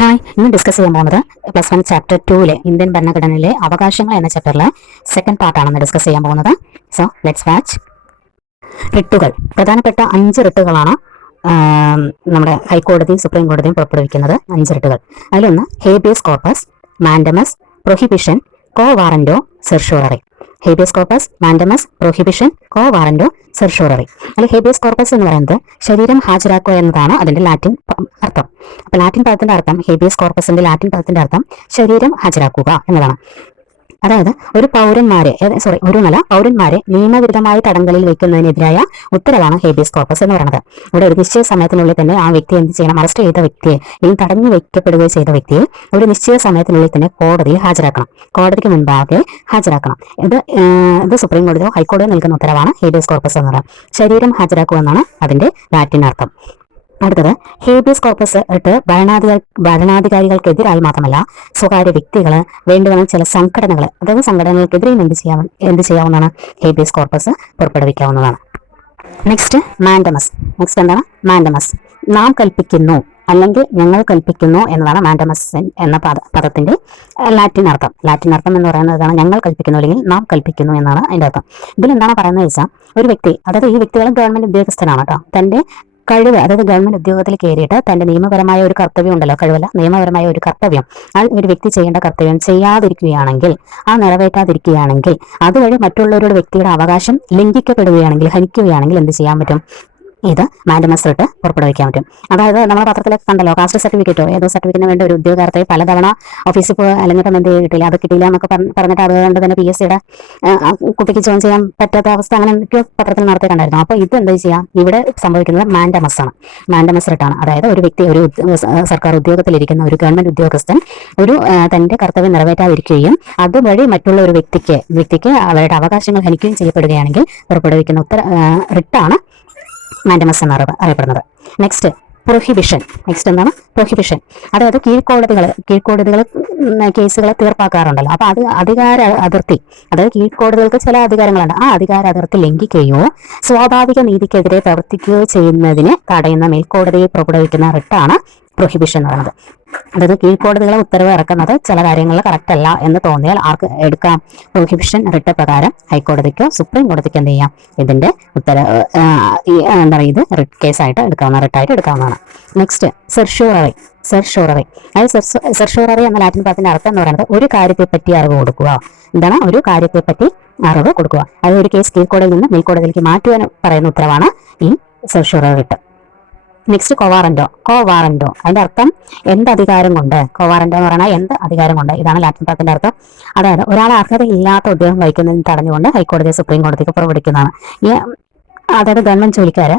Hi ഇന്ന് discuss ചെയ്യാൻ പോകുന്നത് പ്ലസ് വൺ ചാപ്റ്റർ ടൂവിലെ ഇന്ത്യൻ ഭരണഘടനയിലെ അവകാശങ്ങൾ എന്ന ചാപ്റ്ററിലെ സെക്കൻഡ് പാർട്ടാണ് ഡിസ്കസ് ചെയ്യാൻ പോകുന്നത്. സോ ലെറ്റ്സ് വാച്ച് റിട്ടുകൾ. പ്രധാനപ്പെട്ട അഞ്ച് റിട്ടുകളാണ് നമ്മുടെ ഹൈക്കോടതിയും സുപ്രീം കോടതിയും പുറപ്പെടുവിക്കുന്നത്. അഞ്ച് റിട്ടുകൾ. അതിലൊന്ന് habeas corpus mandamus prohibition quo warranto certiorari habeas corpus mandamus prohibition quo warranto certiorari അല്ലെ ഹേബിയസ് കോർപ്പസ് എന്ന് പറയുന്നത് ശരീരം ഹാജരാക്കുക എന്നതാണ് അതിന്റെ ലാറ്റിൻ അർത്ഥം. അപ്പൊ ലാറ്റിൻ പദത്തിന്റെ അർത്ഥം ഹേബിയസ് കോർപ്പസിന്റെ ലാറ്റിൻ പദത്തിന്റെ അർത്ഥം ശരീരം ഹാജരാക്കുക എന്നതാണ്. അതായത് ഒരു പൗരന്മാരെ സോറി ഒരു നില പൗരന്മാരെ നിയമവിരുദ്ധമായ തടങ്കലിൽ വെക്കുന്നതിനെതിരായ ഉത്തരവാണ് ഹേബിയസ് കോർപ്പസ് എന്ന് പറയുന്നത്. ഇവിടെ ഒരു നിശ്ചയ സമയത്തിനുള്ളിൽ തന്നെ ആ വ്യക്തി എന്ത് ചെയ്യണം? അറസ്റ്റ് ചെയ്ത വ്യക്തിയെ അല്ലെങ്കിൽ തടഞ്ഞു വെക്കപ്പെടുകയോ ചെയ്ത വ്യക്തിയെ ഒരു നിശ്ചയ സമയത്തിനുള്ളിൽ തന്നെ കോടതിയിൽ ഹാജരാക്കണം. കോടതിക്ക് മുൻപാകെ ഹാജരാക്കണം. ഇത് ഇത് സുപ്രീം കോടതിയോ ഹൈക്കോടതിയോ നൽകുന്ന ഉത്തരവാണ് ഹേബിയസ് കോർപ്പസ് എന്ന് പറയുന്നത് ശരീരം ഹാജരാക്കുക എന്നാണ് അതിന്റെ ലാറ്റിൻ അർത്ഥം. അടുത്തത് ഹേബിയസ് കോർപ്പസ് ഇട്ട് ഭരണാധികാരി ഭരണാധികാരികൾക്കെതിരായി മാത്രമല്ല സ്വകാര്യ വ്യക്തികൾ വേണ്ടുവന്ന ചില സംഘടനകൾ അതായത് സംഘടനകൾക്കെതിരെയും എന്ത് ചെയ്യാം എന്ത് ചെയ്യാവുന്നതാണ്? ഹേബിയസ് കോർപ്പസ് പുറപ്പെടുവിക്കാവുന്നതാണ്. നെക്സ്റ്റ് മാൻഡമസ് നെക്സ്റ്റ് എന്താണ്? മാൻഡമസ് നാം കൽപ്പിക്കുന്നു അല്ലെങ്കിൽ ഞങ്ങൾ കൽപ്പിക്കുന്നു എന്നതാണ് മാൻഡമസ് എന്ന പദ പദത്തിന്റെ ലാറ്റിൻ അർത്ഥം. ലാറ്റിൻ അർത്ഥം എന്ന് പറയുന്നതാണ് ഞങ്ങൾ കൽപ്പിക്കുന്നു അല്ലെങ്കിൽ നാം കൽപ്പിക്കുന്നു എന്നാണ് അതിന്റെ അർത്ഥം. ഇതിൽ എന്താണ് പറയുന്നത് വെച്ചാൽ ഒരു വ്യക്തി അതായത് ഈ വ്യക്തികളും ഗവൺമെന്റ് ഉദ്യോഗസ്ഥനാണ് കേട്ടോ. തന്റെ കഴിവ് അതായത് ഗവൺമെന്റ് ഉദ്യോഗത്തിൽ കയറിയിട്ട് തന്റെ നിയമപരമായ ഒരു കർത്തവ്യം ഉണ്ടല്ലോ കഴിവല്ല നിയമപരമായ ഒരു കർത്തവ്യം. ആ ഒരു വ്യക്തി ചെയ്യേണ്ട കർത്തവ്യം ചെയ്യാതിരിക്കുകയാണെങ്കിൽ ആ നിറവേറ്റാതിരിക്കുകയാണെങ്കിൽ അതുവഴി മറ്റുള്ളവരുടെ വ്യക്തിയുടെ അവകാശം ലംഘിക്കപ്പെടുകയാണെങ്കിൽ ഹനിക്കുകയാണെങ്കിൽ എന്ത് ചെയ്യാൻ പറ്റും? ഇത് മാൻഡമസ് റിട്ട് പുറപ്പെടുവിക്കാൻ പറ്റും. അതായത് നമ്മുടെ പത്രത്തിലൊക്കെ കണ്ടല്ലോ കാസ്റ്റ് സർട്ടിഫിക്കറ്റോ ഏതോ സർട്ടിഫിക്കറ്റിന് വേണ്ടി ഒരു ഉദ്യോഗാർത്ഥി പലതവണ ഓഫീസിൽ പോയി അല്ലെങ്കിൽ എന്ത് കിട്ടില്ല അത് കിട്ടിയില്ല എന്നൊക്കെ പറഞ്ഞിട്ട് അതുകൊണ്ട് തന്നെ പി എസ് സിയുടെ കുട്ടിക്ക് ജോയിൻ ചെയ്യാൻ പറ്റാത്ത അവസ്ഥ അങ്ങനെ എന്തൊക്കെയോ പത്രത്തിൽ നടത്തി കണ്ടായിരുന്നു അപ്പോൾ ഇത് എന്താ ചെയ്യാം? ഇവിടെ സംഭവിക്കുന്നത് മാൻഡമസ് ആണ്. മാൻഡമസ് റിട്ടാണ് അതായത് ഒരു വ്യക്തി ഒരു സർക്കാർ ഉദ്യോഗത്തിലിരിക്കുന്ന ഒരു ഗവൺമെന്റ് ഉദ്യോഗസ്ഥൻ ഒരു തന്റെ കർത്തവ്യം നിറവേറ്റാതിരിക്കുകയും അതുവഴി മറ്റുള്ള ഒരു വ്യക്തിക്ക് വ്യക്തിക്ക് അവരുടെ അവകാശങ്ങൾ ഹനിക്കുകയും ചെയ്യപ്പെടുകയാണെങ്കിൽ പുറപ്പെടുവിക്കുന്ന ഉത്തര റിട്ടാണ് മാൻഡമസ് എന്ന് അറിയപ്പെടുന്നത്. നെക്സ്റ്റ് പ്രൊഹിബിഷൻ നെക്സ്റ്റ് എന്താണ്? പ്രൊഹിബിഷൻ അതായത് കീഴ്ക്കോടതികൾ കീഴ്ക്കോടതികൾ കേസുകളെ തീർപ്പാക്കാറുണ്ടല്ലോ. അപ്പൊ അത് അധികാര അതിർത്തി അതായത് കീഴ്ക്കോടതികൾക്ക് ചില അധികാരങ്ങളുണ്ട്. ആ അധികാര അതിർത്തി ലംഘിക്കുകയോ സ്വാഭാവിക നീതിക്കെതിരെ പ്രവർത്തിക്കുകയോ ചെയ്യുന്നതിന് തടയുന്ന മേൽക്കോടതിയെ പുറപ്പെടുവിക്കുന്ന റിട്ടാണ് പ്രൊഹിബിഷൻ എന്ന് പറയുന്നത് അതായത് കീഴ്ക്കോടതികളെ ഉത്തരവ് ഇറക്കുന്നത് ചില കാര്യങ്ങളിൽ കറക്റ്റ് അല്ല എന്ന് തോന്നിയാൽ ആർക്ക് എടുക്കാം? പ്രൊഹിബിഷൻ റിട്ട് പ്രകാരം ഹൈക്കോടതിക്കോ സുപ്രീം കോടതിക്കോ എന്ത് ചെയ്യാം? ഇതിന്റെ ഉത്തരവ് എന്താ പറയുക ഇത് റിട്ട് കേസായിട്ട് എടുക്കാവുന്ന റിട്ടായിട്ട് എടുക്കാവുന്നതാണ്. നെക്സ്റ്റ് സെർഷ്യൂററി സെർഷ്യൂററി അതായത് സെർഷ്യൂററി എന്ന ലാറ്റിൻ പദത്തിന്റെ അർത്ഥം എന്ന് പറയുന്നത് ഒരു കാര്യത്തെ പറ്റി അറിവ് കൊടുക്കുക. എന്താണ്? ഒരു കാര്യത്തെ പറ്റി അറിവ് കൊടുക്കുക. അതായത് ഒരു കേസ് കീഴ്ക്കോടതിയിൽ നിന്ന് മേൽക്കോടതിയിലേക്ക് മാറ്റുവാൻ പറയുന്ന ഉത്തരവാണ് ഈ certiorari writ next quo warranto quo warranto അതിന്റെ അർത്ഥം എന്ത് അധികാരം കൊണ്ട്? കോവാറന്റോ എന്ന് പറഞ്ഞാൽ എന്ത് അധികാരം കൊണ്ട്? ഇതാണ് ലാറ്റിൻ പദത്തിന്റെ അർത്ഥം. അതായത് ഒരാൾ അർഹതയില്ലാത്ത ഉദ്യോഗം വഹിക്കുന്നതിന് തടഞ്ഞുകൊണ്ട് ഹൈക്കോടതിയെ സുപ്രീം കോടതിക്ക് പുറപ്പെടുവിക്കുന്നതാണ്. ഈ അതായത് ഗവൺമെന്റ് ജോലിക്കാര്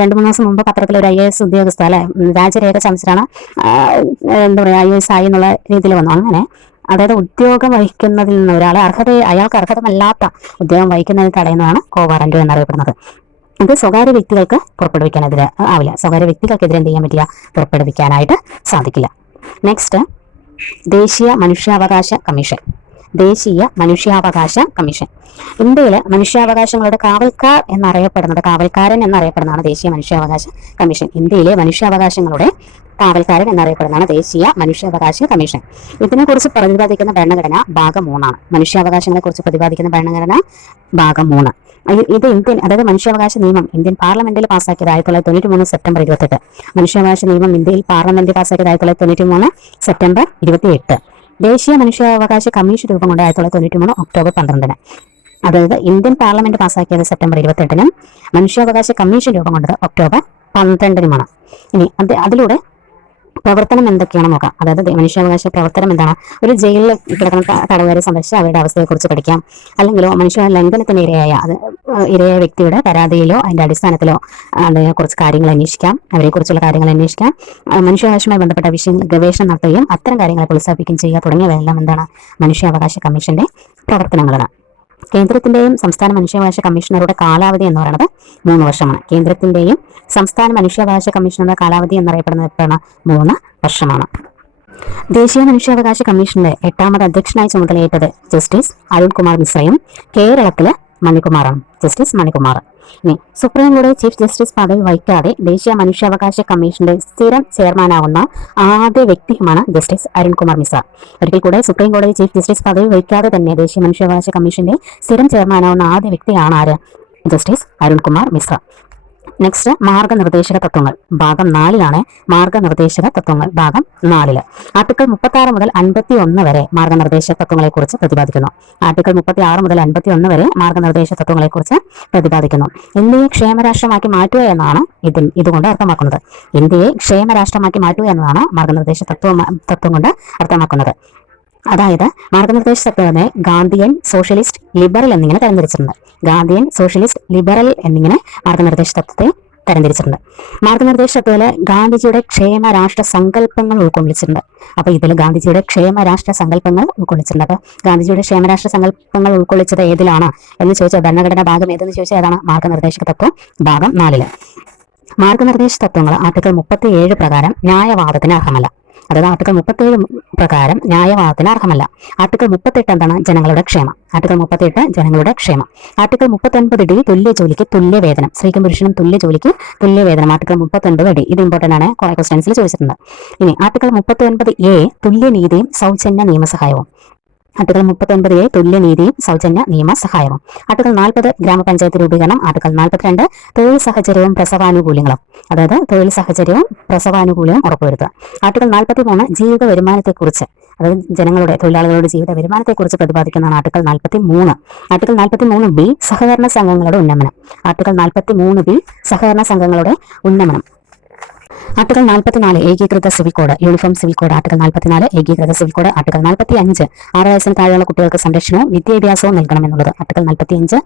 രണ്ട് മൂന്ന് മാസം മുമ്പ് പത്രത്തിൽ ഒരു ഐ എസ് ഉദ്യോഗസ്ഥ അല്ലെ രാജ്യരേഖ ചമച്ചിട്ടാണ് എന്താ പറയുക ഐ എസ് ആയി എന്നുള്ള രീതിയിൽ വന്നു. അങ്ങനെ അതായത് ഉദ്യോഗം വഹിക്കുന്നതിൽ നിന്ന് ഒരാളെ അർഹത അയാൾക്ക് അർഹതമല്ലാത്ത ഉദ്യോഗം വഹിക്കുന്നതിൽ തടയുന്നതാണ് കോവാറന്റോ എന്നറിയപ്പെടുന്നത്. ഇത് സ്വകാര്യ വ്യക്തികൾക്ക് പുറപ്പെടുവിക്കാനെതിരെ ആവില്ല. സ്വകാര്യ വ്യക്തികൾക്കെതിരെ എന്ത് ചെയ്യാൻ പറ്റില്ല പുറപ്പെടുവിക്കാനായിട്ട് സാധിക്കില്ല. നെക്സ്റ്റ് ദേശീയ മനുഷ്യാവകാശ കമ്മീഷൻ. ദേശീയ മനുഷ്യാവകാശ കമ്മീഷൻ. ഇന്ത്യയിലെ മനുഷ്യാവകാശങ്ങളുടെ കാവൽക്കാർ എന്നറിയപ്പെടുന്നത് കാവൽക്കാരൻ എന്നറിയപ്പെടുന്നതാണ് ദേശീയ മനുഷ്യാവകാശ കമ്മീഷൻ. ഇന്ത്യയിലെ മനുഷ്യാവകാശങ്ങളുടെ കാവൽക്കാരൻ എന്നറിയപ്പെടുന്നതാണ് ദേശീയ മനുഷ്യാവകാശ കമ്മീഷൻ. ഇതിനെക്കുറിച്ച് പ്രതിപാദിക്കുന്ന ഭരണഘടന ഭാഗം മൂന്നാണ്. മനുഷ്യാവകാശങ്ങളെ കുറിച്ച് പ്രതിപാദിക്കുന്ന ഭരണഘടന ഭാഗം മൂന്ന്. ഇത് ഇത് ഇന്ത്യൻ അതായത് മനുഷ്യാവകാശ നിയമം ഇന്ത്യൻ പാർലമെന്റിൽ പാസ്സാക്കിയത് ആയിരത്തി തൊള്ളായിരത്തി തൊണ്ണൂറ്റി മൂന്ന് സെപ്റ്റംബർ ഇരുപത്തെട്ട്. മനുഷ്യാവകാശ നിയമം ഇന്ത്യയിൽ പാർലമെന്റിൽ പാസ്സാക്കിയത് ആയിരത്തി തൊള്ളായിരത്തി തൊണ്ണൂറ്റി മൂന്ന് സെപ്റ്റംബർ ഇരുപത്തി എട്ട് ദേശീയ മനുഷ്യാവകാശ കമ്മീഷൻ രൂപം കൊണ്ട് ആയിരത്തി തൊള്ളായിരത്തി തൊണ്ണൂറ്റി മൂന്ന് ഒക്ടോബർ പന്ത്രണ്ടിന്. അതായത് ഇന്ത്യൻ പാർലമെന്റ് പാസ്സാക്കിയത് സെപ്റ്റംബർ ഇരുപത്തെട്ടിനും മനുഷ്യാവകാശ കമ്മീഷൻ രൂപം കൊണ്ടത് ഒക്ടോബർ പന്ത്രണ്ടിനുമാണ്. ഇനി അത് അതിലൂടെ പ്രവർത്തനം എന്തൊക്കെയാണ് നോക്കാം? അതായത് മനുഷ്യാവകാശ പ്രവർത്തനം എന്താണ്? ഒരു ജയിലിൽ കിടക്കുന്ന തടവുകാരെ സംബന്ധിച്ച് അവരുടെ അവസ്ഥയെക്കുറിച്ച് പഠിക്കാം. അല്ലെങ്കിലോ മനുഷ്യ ലംഘനത്തിന് ഇരയായ അത് ഇരയായ വ്യക്തിയുടെ പരാതിയിലോ അതിന്റെ അടിസ്ഥാനത്തിലോ കുറച്ച് കാര്യങ്ങൾ അന്വേഷിക്കാം. അവരെക്കുറിച്ചുള്ള കാര്യങ്ങൾ അന്വേഷിക്കാം. മനുഷ്യാവകാശവുമായി ബന്ധപ്പെട്ട വിഷയങ്ങൾ ഗവേഷണം നടത്തുകയും അത്തരം കാര്യങ്ങളെ പ്രോത്സാഹിപ്പിക്കുകയും ചെയ്യുക തുടങ്ങിയവയെല്ലാം എന്താണ്? മനുഷ്യാവകാശ കമ്മീഷന്റെ പ്രവർത്തനങ്ങളാണ്. കേന്ദ്രത്തിന്റെയും സംസ്ഥാന മനുഷ്യാവകാശ കമ്മീഷണറുടെ കാലാവധി എന്ന് പറയുന്നത് മൂന്ന് വർഷമാണ്. കേന്ദ്രത്തിന്റെയും സംസ്ഥാന മനുഷ്യാവകാശ കമ്മീഷണറുടെ കാലാവധി എന്നറിയപ്പെടുന്നത് എപ്പോഴാണ് മൂന്ന് വർഷമാണ്. ദേശീയ മനുഷ്യാവകാശ കമ്മീഷന്റെ എട്ടാമത് അധ്യക്ഷനായി ചുമതലയേറ്റത് ജസ്റ്റിസ് അരുൺകുമാർ മിശ്രയും കേരളത്തിലെ മണികുമാറാണ്. ജസ്റ്റിസ് മണികുമാർ. ഇനി സുപ്രീം കോടതി ചീഫ് ജസ്റ്റിസ് പദവി വഹിക്കാതെ ദേശീയ മനുഷ്യാവകാശ കമ്മീഷന്റെ സ്ഥിരം ചെയർമാനാവുന്ന ആദ്യ വ്യക്തിയുമാണ് ജസ്റ്റിസ് അരുൺകുമാർ മിശ്ര. ഒരിക്കൽ കൂടെ സുപ്രീം കോടതി ചീഫ് ജസ്റ്റിസ് പദവി വഹിക്കാതെ തന്നെ ദേശീയ മനുഷ്യാവകാശ കമ്മീഷന്റെ സ്ഥിരം ചെയർമാനാവുന്ന ആദ്യ വ്യക്തിയാണ് ആര്? ജസ്റ്റിസ് അരുൺകുമാർ മിശ്ര. നെക്സ്റ്റ് മാർഗനിർദ്ദേശക തത്വങ്ങൾ. ഭാഗം നാലിലാണ് മാർഗനിർദ്ദേശക തത്വങ്ങൾ. ഭാഗം നാലിൽ. ആർട്ടിക്കിൾ മുപ്പത്തി ആറ് മുതൽ അൻപത്തി ഒന്ന് വരെ മാർഗനിർദ്ദേശ തത്വങ്ങളെ കുറിച്ച് പ്രതിപാദിക്കുന്നു. ആർട്ടിക്കിൾ മുപ്പത്തി ആറ് മുതൽ അൻപത്തി ഒന്ന് വരെ മാർഗനിർദ്ദേശ തത്വങ്ങളെ കുറിച്ച് പ്രതിപാദിക്കുന്നു. ഇന്ത്യയെ ക്ഷേമരാഷ്ട്രമാക്കി മാറ്റുക എന്നാണ് ഇതിൽ ഇതുകൊണ്ട് അർത്ഥമാക്കുന്നത്. ഇന്ത്യയെ ക്ഷേമരാഷ്ട്രമാക്കി മാറ്റുക എന്നതാണ് മാർഗനിർദ്ദേശ തത്വം തത്വം കൊണ്ട് അർത്ഥമാക്കുന്നത്. അതായത് മാർഗനിർദ്ദേശ തത്വത്തെ ഗാന്ധിയൻ സോഷ്യലിസ്റ്റ് ലിബറൽ എന്നിങ്ങനെ തരംതിരിച്ചിട്ടുണ്ട് ഗാന്ധിയൻ സോഷ്യലിസ്റ്റ് ലിബറൽ എന്നിങ്ങനെ മാർഗനിർദ്ദേശ തത്വത്തെ തരംതിരിച്ചിട്ടുണ്ട് മാർഗനിർദ്ദേശ തത്വത്തിൽ ഗാന്ധിജിയുടെ ക്ഷേമ രാഷ്ട്ര സങ്കല്പങ്ങൾ ഉൾക്കൊള്ളിച്ചിട്ടുണ്ട്. അപ്പൊ ഇതിൽ ഗാന്ധിജിയുടെ ക്ഷേമ രാഷ്ട്ര സങ്കല്പങ്ങൾ ഉൾക്കൊള്ളിച്ചിട്ടുണ്ട്. അപ്പൊ ഗാന്ധിജിയുടെ ക്ഷേമ രാഷ്ട്ര സങ്കല്പങ്ങൾ ഉൾക്കൊള്ളിച്ചത് ഏതിലാണ്? എന്ന് ചോദിച്ചാൽ ഭരണഘടന ഭാഗം ഏതെന്ന് ചോദിച്ചാൽ ഏതാണ്? മാർഗനിർദ്ദേശ തത്വം ഭാഗം നാലിൽ. മാർഗനിർദ്ദേശ തത്വങ്ങൾ ആർട്ടിക്കിൾ മുപ്പത്തി ഏഴ് പ്രകാരം ന്യായവാദത്തിന് അർഹമല്ല. അതായത് ആർട്ടിക്കിൾ മുപ്പത്തേഴ് പ്രകാരം ന്യായവാദത്തിന് അർഹമല്ല. ആർട്ടിക്കിൾ മുപ്പത്തെട്ട് എന്താണ്? ജനങ്ങളുടെ ക്ഷേമം. ആർട്ടിക്കിൾ മുപ്പത്തെട്ട് ജനങ്ങളുടെ ക്ഷേമം. ആർട്ടിക്കിൾ മുപ്പത്തൊൻപത് ഡി തുല്യ ജോലിക്ക് തുല്യ വേതനം. സ്ത്രീക്കും പുരുഷനും തുല്യ ജോലിക്ക് തുല്യ വേതനം. ആർട്ടിക്കിൾ മുപ്പത്തൊൻപത് ഡി. ഇത് ഇമ്പോർട്ടന്റ് ആണ് കുറെ ക്വസ്റ്റൻസിൽ ചോദിച്ചിട്ടുണ്ട്. ഇനി ആർട്ടിക്കിൾ മുപ്പത്തൊൻപത് എ തുല്യനീതിയും സൗജന്യ നിയമസഹായവും. ആർട്ടിക്കിൾ മുപ്പത്തൊൻപത് എ തുല്യ നീതിയും സൗജന്യ നിയമ സഹായവും. ആർട്ടിക്കിൾ നാൽപ്പത് ഗ്രാമപഞ്ചായത്ത് രൂപീകരണം ആർട്ടിക്കിൾ നാൽപ്പത്തിരണ്ട് തൊഴിൽ സാഹചര്യവും പ്രസവാനുകൂല്യങ്ങളും. അതായത് തൊഴിൽ സാഹചര്യവും പ്രസവാനുകൂല്യവും ഉറപ്പുവരുത്തുക. ആർട്ടിക്കിൾ നാൽപ്പത്തി മൂന്ന് ജീവിത വരുമാനത്തെക്കുറിച്ച് അതായത് ജനങ്ങളുടെ തൊഴിലാളികളുടെ ജീവിത വരുമാനത്തെക്കുറിച്ച് പ്രതിപാദിക്കുന്നതാണ് ആർട്ടിക്കിൾ നാൽപ്പത്തി മൂന്ന് ആർട്ടിക്കിൾ നാൽപ്പത്തി മൂന്ന് ബി സഹകരണ സംഘങ്ങളുടെ ഉന്നമനം. ആർട്ടിക്കിൾ നാൽപ്പത്തി മൂന്ന് ബി സഹകരണ സംഘങ്ങളുടെ ഉന്നമനം. ആർട്ടിക്കൽ നാൽപ്പത്തിനാല് ഏകീകൃത civil code uniform civil code article നാൽപ്പത്തിനാല് ഏകീകൃത സിവിൽ കോഡ് ആർട്ടിക്കൽ നാൽപ്പത്തി അഞ്ച് ആറ് വയസ്സിന് താഴെയുള്ള കുട്ടികൾക്ക് സംരക്ഷണവും വിദ്യാഭ്യാസവും നൽകണമെന്നുള്ളത്. ആർട്ടിക്കൽ നാൽപ്പത്തി അഞ്ച്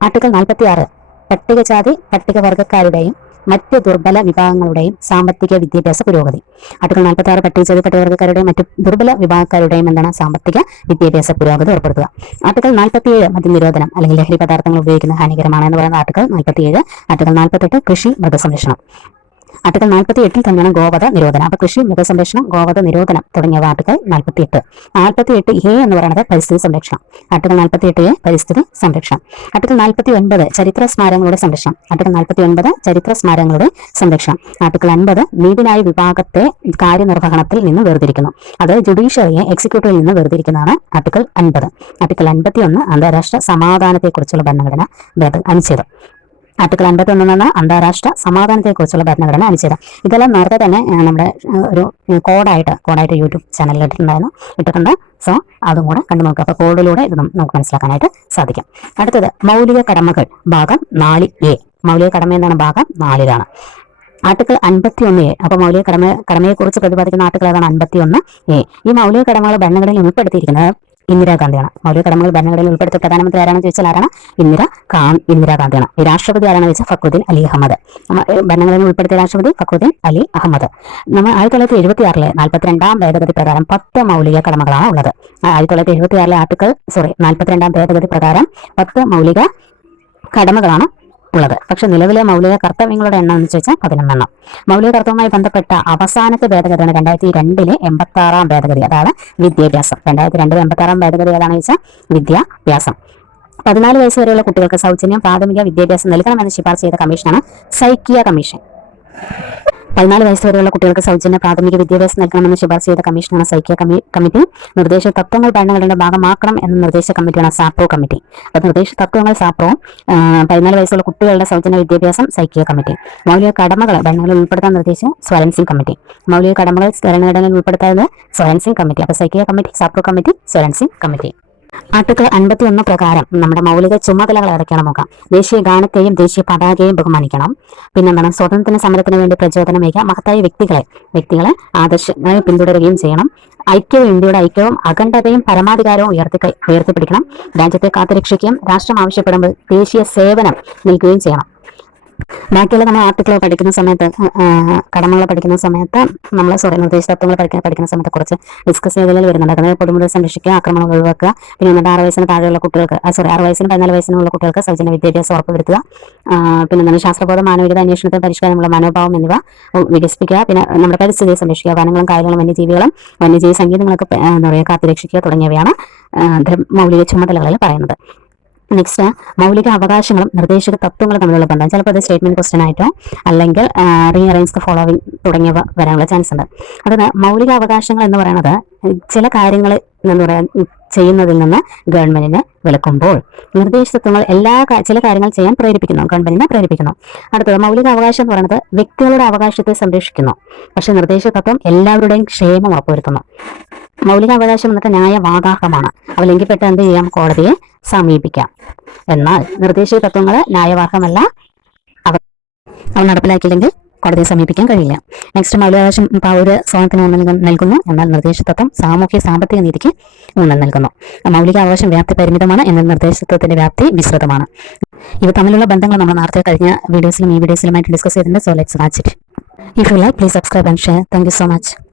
ആർട്ടിക്കൽ നാൽപ്പത്തി ആറ് പട്ടികജാതി പട്ടികവർഗക്കാരുടെയും മറ്റ് ദുർബല വിഭാഗങ്ങളുടെയും സാമ്പത്തിക വിദ്യാഭ്യാസ പുരോഗതി. ആർട്ടിക്കൽ നാൽപ്പത്തി ആറ് പട്ടികജാതി പട്ടികവർഗക്കാരുടെയും മറ്റ് ദുർബല വിഭാഗക്കാരുടെയും എന്താണ് സാമ്പത്തിക വിദ്യാഭ്യാസ പുരോഗതി ഏർപ്പെടുത്തുക ആർട്ടിക്കൽ നാൽപ്പത്തിയേഴ് മദ്യനിരോധനം അല്ലെങ്കിൽ ലഹരി പദാർത്ഥങ്ങൾ ഉപയോഗിക്കുന്ന ഹാനികരമാണ് എന്ന് പറയുന്ന ആർട്ടിക്കൽ നാൽപ്പത്തിയേഴ് ആർട്ടിക്കൽ നാൽപ്പത്തെട്ട് കൃഷി മൃഗസംരക്ഷണം. ആർട്ടിക്കൽ നാൽപ്പത്തി എട്ടിൽ തന്നെയാണ് ഗോവധ നിരോധനം. അപ്പൊ കൃഷി മൃഗസംരക്ഷണം ഗോവധ നിരോധനം തുടങ്ങിയവ ആർട്ടിക്കൽ നാൽപ്പത്തി എട്ട് നാൽപ്പത്തി എട്ട് എ എന്ന് പറയുന്നത് പരിസ്ഥിതി സംരക്ഷണം. ആർട്ടിക്കൽ നാൽപ്പത്തി എട്ട് എ പരിസ്ഥിതി സംരക്ഷണം. ആർട്ടിക്കൽ നാൽപ്പത്തി ഒൻപത് ചരിത്ര സ്മാരകങ്ങളുടെ സംരക്ഷണം. ആർട്ടിക്കൽ നാൽപ്പത്തി ഒൻപത് ചരിത്ര സ്മാരകങ്ങളുടെ സംരക്ഷണം. ആർട്ടിക്കൽ അൻപത് നീതിന്യായ വിഭാഗത്തെ കാര്യനിർവഹണത്തിൽ നിന്ന് വേർതിരിക്കുന്നു. അത് ജുഡീഷ്യറിയെ എക്സിക്യൂട്ടീവിൽ നിന്ന് വേർതിരിക്കുന്നതാണ് ആർട്ടിക്കൽ അൻപത്. ആർട്ടിക്കൽ അൻപത്തി ഒന്ന് അന്താരാഷ്ട്ര സമാധാനത്തെക്കുറിച്ചുള്ള ഭരണഘടന അനുച്ഛേദം ആർട്ടിക്കിൾ അൻപത്തി നിന്ന് അന്താരാഷ്ട്ര സമാധാനത്തെക്കുറിച്ചുള്ള ഭരണഘടന അനുച്ഛേദം ഇതെല്ലാം നേരത്തെ തന്നെ നമ്മുടെ ഒരു കോഡായിട്ട് കോഡായിട്ട് യൂട്യൂബ് ചാനലിൽ ഇട്ടിട്ടുണ്ടായിരുന്നു. ഇട്ടിട്ടുണ്ട്. സോ അതും കൂടെ കണ്ടു നോക്കുക അപ്പോൾ കോഡിലൂടെ ഇത് നമുക്ക് മനസ്സിലാക്കാനായിട്ട് സാധിക്കും. അടുത്തത് മൗലിക കടമകൾ ഭാഗം നാല് എ. മൗലിക കടമ എന്താണ്? ഭാഗം നാലിലാണ്. ആർട്ടിക്കിൾ അൻപത്തി ഒന്ന് എ. അപ്പോൾ മൗലിക കടമ കടമയെക്കുറിച്ച് പ്രതിപാദിക്കുന്ന ആർട്ടിക്കിൾ ഏതാണ്? അൻപത്തി ഒന്ന് എ. ഈ മൗലിക കടമകൾ ഭരണഘടനയിൽ ഉൾപ്പെടുത്തിയിരിക്കുന്നത് ഇന്ദിരാഗാന്ധിയാണ് മൗലിക കടമകൾ ഭരണഘടനയിൽ ഉൾപ്പെടുത്തിയ പ്രധാനമന്ത്രി ആരാണെന്ന് ചോദിച്ചാൽ ആരാണ്? ഇന്ദിര ഖാൻ ഇന്ദിരാഗാന്ധിയാണ് രാഷ്ട്രപതി ആരാണെന്ന് വെച്ചാൽ ഫക്രുദ്ദീൻ അലി അഹമ്മദ്. ഭരണഘടനയിൽ ഉൾപ്പെടുത്തിയ രാഷ്ട്രപതി ഫക്രുദ്ദീൻ അലി അഹമ്മദ്. നമ്മൾ ആയിരത്തി തൊള്ളായിരത്തി എഴുപത്തി ആറിലെ നാൽപ്പത്തിരണ്ടാം ഭേദഗതി പ്രകാരം പത്ത് മൗലിക കടമകളാണ് ഉള്ളത്. ആയിരത്തി തൊള്ളായിരത്തി എഴുപത്തി ആറിലെ ആർട്ടിക്കിൾ സോറി നാൽപ്പത്തിരണ്ടാം ഭേദഗതി പ്രകാരം പത്ത് മൗലിക കടമകളാണ് ഉള്ളത്. പക്ഷെ നിലവിലെ മൗലിക കർത്തവ്യങ്ങളുടെ എണ്ണം എന്ന് ചോദിച്ചാൽ പതിനൊന്നെണ്ണം. മൗലിക കർത്തവുമായി ബന്ധപ്പെട്ട അവസാനത്തെ ഭേദഗതിയാണ് രണ്ടായിരത്തി രണ്ടിലെ എൺപത്തി ആറാം ഭേദഗതി. അതാണ് വിദ്യാഭ്യാസം. രണ്ടായിരത്തി രണ്ടിലെ എൺപത്തി ആറാം ഭേദഗതി ഏതാണെന്ന് വെച്ചാൽ വിദ്യാഭ്യാസം. പതിനാല് വയസ്സ് വരെയുള്ള കുട്ടികൾക്ക് സൗജന്യം പ്രാഥമിക വിദ്യാഭ്യാസം നൽകണമെന്ന് ശുപാർശ ചെയ്ത കമ്മീഷനാണ് സൈക്കിയ കമ്മീഷൻ. പതിനാല് വയസ്സ് വരെയുള്ള കുട്ടികൾക്ക് സൗജന്യ പ്രാഥമിക വിദ്യാഭ്യാസം നൽകണമെന്ന് ശുപാർശ ചെയ്ത കമ്മീഷനാണ് സൈക്യ കമ്മി കമ്മിറ്റി. നിർദ്ദേശ തത്വങ്ങൾ ഭരണഘടനയുടെ ഭാഗമാക്കണം എന്ന നിർദ്ദേശ കമ്മിറ്റിയാണ് സാപ്രോ കമ്മിറ്റി. അപ്പോൾ നിർദ്ദേശ തത്വങ്ങൾ സാപ്രോ പതിനാല് വയസ്സുള്ള കുട്ടികളുടെ സൗജന്യ വിദ്യാഭ്യാസം സൈക്യ കമ്മിറ്റി. മൗലിക കടമകൾ ഭരണഘടനയിൽ ഉൾപ്പെടുത്താൻ നിർദ്ദേശം സ്വരൻ സിംഗ് കമ്മിറ്റി. മൗലിക കടമകൾ ഭരണഘടനയിൽ ഉൾപ്പെടുത്താതെ സ്വരൻ സിംഗ് കമ്മിറ്റി. അപ്പോൾ സൈക്യ committee Sapru committee Swaran Singh committee. Article അൻപത്തി ഒന്ന് പ്രകാരം നമ്മുടെ മൗലിക ചുമതലകൾ ഏതൊക്കെയാണ് നോക്കാം. ദേശീയ ഗാനത്തെയും ദേശീയ പതാകയെയും ബഹുമാനിക്കണം. പിന്നെ എന്താണ്? സ്വാതന്ത്ര്യ സമരത്തിന് വേണ്ടി പ്രചോദനമേക മഹത്തായ വ്യക്തികളെ വ്യക്തികളെ ആദർശമായി പിന്തുടരുകയും ചെയ്യണം. ഐക്യവും ഇന്ത്യയുടെ ഐക്യവും അഖണ്ഡതയും പരമാധികാരവും ഉയർത്തി ഉയർത്തിപ്പിടിക്കണം. രാജ്യത്തെ കാത്തുരക്ഷിക്കുകയും രാഷ്ട്രം ആവശ്യപ്പെടുമ്പോൾ ദേശീയ സേവനം നൽകുകയും ചെയ്യണം. ബാക്കിയുള്ള നമ്മൾ ആർട്ടിക്കിൾ പഠിക്കുന്ന സമയത്ത് കടമകൾ പഠിക്കുന്ന സമയത്ത് നമ്മൾ സോറി നിർദ്ദേശ തത്വങ്ങൾ പഠിക്കുന്ന പഠിക്കുന്ന സമയത്ത് കുറച്ച് ഡിസ്കസ് ചെയ്തതിൽ വരുന്നുണ്ട്. അതായത് കുടുംബത്തെ സംരക്ഷിക്കുക ആക്രമണം ഒഴിവാക്കുക. പിന്നെ എന്നിട്ട് ആറ് വയസ്സിന് താഴെയുള്ള കുട്ടികൾക്ക് സോറി ആറ് വയസ്സിന് പതിനാല് വയസ്സിനുള്ള കുട്ടികൾക്ക് സൗജന്യ വിദ്യാഭ്യാസം ഉറപ്പുവരുത്തുക. പിന്നെ എന്താണ് ശാസ്ത്രബോധം മാനവികത അന്വേഷണത്തിന് പരിഷ്കാരമുള്ള മനോഭാവം എന്നിവ വികസിപ്പിക്കുക. പിന്നെ നമ്മുടെ പരിസ്ഥിതിയെ സംരക്ഷിക്കുക വനങ്ങളും കായലുകളും വന്യജീവികളും വന്യജീവി സംഗീതങ്ങളൊക്കെ എന്താ പറയുക കാത്തുരക്ഷിക്കുക തുടങ്ങിയവയാണ് മൗലിക ചുമതലകളിൽ പറയുന്നത്. നെക്സ്റ്റ് മൗലിക അവകാശങ്ങളും നിർദ്ദേശക തത്വങ്ങളും തമ്മിലുള്ള ബന്ധം. ചിലപ്പോൾ അത് സ്റ്റേറ്റ്മെന്റ് ക്വസ്റ്റ്യൻ ആയിട്ടോ അല്ലെങ്കിൽ റീഅറേഞ്ച് ദ ഫോളോവിങ് തുടങ്ങിയവ വരാനുള്ള ചാൻസ് ഉണ്ട്. അതായത് മൗലിക അവകാശങ്ങൾ എന്ന് പറയുന്നത് ചില കാര്യങ്ങൾ എന്ന് പറയാൻ ചെയ്യുന്നതിൽ നിന്ന് ഗവൺമെന്റിനെ വിലക്കുമ്പോൾ നിർദ്ദേശ തത്വങ്ങൾ എല്ലാ ചില കാര്യങ്ങൾ ചെയ്യാൻ പ്രേരിപ്പിക്കുന്നു. ഗവൺമെന്റിനെ പ്രേരിപ്പിക്കുന്നു. അടുത്തത് മൗലിക അവകാശം എന്ന് പറയുന്നത് വ്യക്തികളുടെ അവകാശത്തെ സംരക്ഷിക്കുന്നു. പക്ഷേ നിർദ്ദേശ തത്വം എല്ലാവരുടെയും ക്ഷേമം ഉറപ്പുവരുത്തുന്നു. മൗലിക എന്നൊക്കെ എന്നിട്ട് ന്യായവാകാഹമാണ് അവ ലംഘിപ്പെട്ട എന്ത് ചെയ്യാം? കോടതിയെ സമീപിക്കാം. എന്നാൽ നിർദ്ദേശ തത്വങ്ങൾ ന്യായവാഹമല്ല അവ അവ നടപ്പിലാക്കിയില്ലെങ്കിൽ കോടതിയെ സമീപിക്കാൻ കഴിയില്ല. നെക്സ്റ്റ് മൗലികാവകാശം പൗര സ്വാതന്ത്ര്യം ഊന്നൽ നൽകു- നൽകുന്നു എന്നാൽ നിർദ്ദേശ തത്വം സാമൂഹ്യ സാമ്പത്തിക നീതിക്ക് ഊന്നൽ നൽകുന്നു മൗലികാവകാശം വ്യാപ്തി പരിമിതമാണ് എന്നാൽ നിർദ്ദേശ തത്വത്തിന്റെ വ്യാപ്തി വിസ്തൃതമാണ്. ഇവ തമ്മിലുള്ള ബന്ധങ്ങൾ നമ്മൾ നേരത്തെ കഴിഞ്ഞ വീഡിയോസിലും ഈ വീഡിയോസിലുമായിട്ട് ഡിസ്കസ് ചെയ്തിട്ടുണ്ട്. So let's watch it if you like please subscribe and share thank you so much